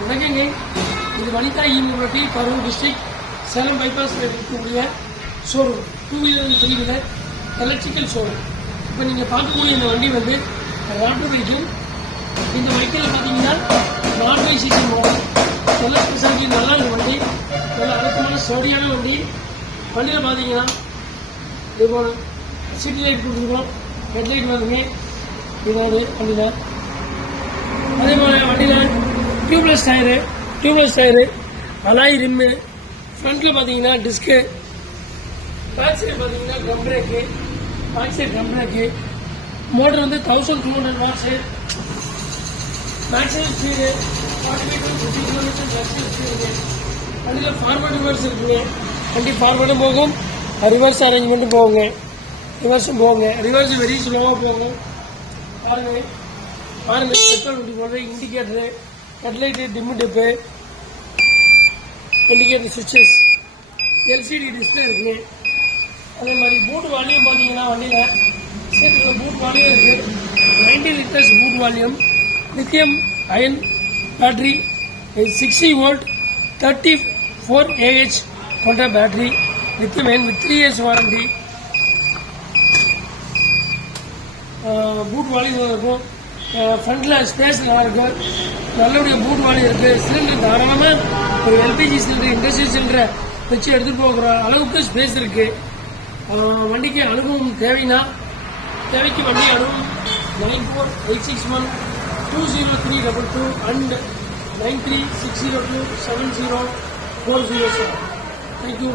வணக்கங்க. இது வனிதா இ-மொபிலிட்டி கரூர் டிஸ்ட்ரிக்ட் சேலம் பைபாஸில் இருக்கக்கூடிய showroom, 2 wheeler and 3 wheeler electrical showroom. இப்போ நீங்கள் பார்க்கக்கூடிய இந்த வண்டி வந்து வாட்டர் வெஹிக்கிள். இந்த வெஹிக்கிளில் பார்த்தீங்கன்னா 4 சிசி மாடல், நல்ல ஸ்பெஷாலிட்டி, நல்லா இந்த வண்டி, நல்ல அடக்கமான ஸ்டடியான வண்டி. வண்டியில் பார்த்தீங்கன்னா இப்போ சிட்டி லைட் கொடுத்துருக்கோம், ஹெட்லைட் வருதுங்க. இதாவது வண்டியில் அதே மாதிரி வண்டியில் டியூப்லெஸ் டயரு, அலாய் ரிம்மு, ஃப்ரண்ட்டில் பார்த்தீங்கன்னா டிஸ்க்கு, பேக் சைடு பார்த்தீங்கன்னா ட்ரம் பிரேக்கு, மோட்டர் வந்து 1200 watts, maximum speed 40 to 50 kilometre maximum ஸ்பீடுங்க. வண்டியில் ஃபார்வர்டு ரிவர்ஸ் இருக்குங்க. வண்டி ஃபார்வர்டும் போகும், ரிவர்ஸ் அரேஞ்ச்மெண்ட்டும் போகுங்க, ரிவர்ஸும் போகுங்க. ரிவர்ஸ் வெரி ஸ்லோவாக போகும். பாருங்கள் பெட்ரோல் வண்டி போடுறது, indicator, headlight, dim dip, indicator சுவிட்சஸ், எல்சிடி டிஸ்பிளே இருக்குங்க. அதே மாதிரி பூட் வால்யூம் பார்த்தீங்கன்னா வண்டியில் சேர்த்து பூட் வால்யூம் இருக்குது. 90 litres boot volume, lithium ion battery, 60 volt 34 AH கொண்ட battery, lithium ion with 3 years warranty. Boot volume இருக்கும். ஃப்ரண்டில் ஸ்பேஸ் நல்லா இருக்கும், நல்லபடிய பூட் வால்யூம் இருக்குது. சிலிண்டர் தாராளமாக ஒரு எல்பிஜி சிலிண்டர், இண்டஸ்ட்ரியல் சிலிண்டரை வச்சு எடுத்துகிட்டு போகிற அளவுக்கு ஸ்பேஸ் இருக்குது. வண்டிக்கு அனுபவம் தேவைக்கு வண்டி அனுபவம் 9486120322 அண்ட் 9360270407. தேங்க்யூ.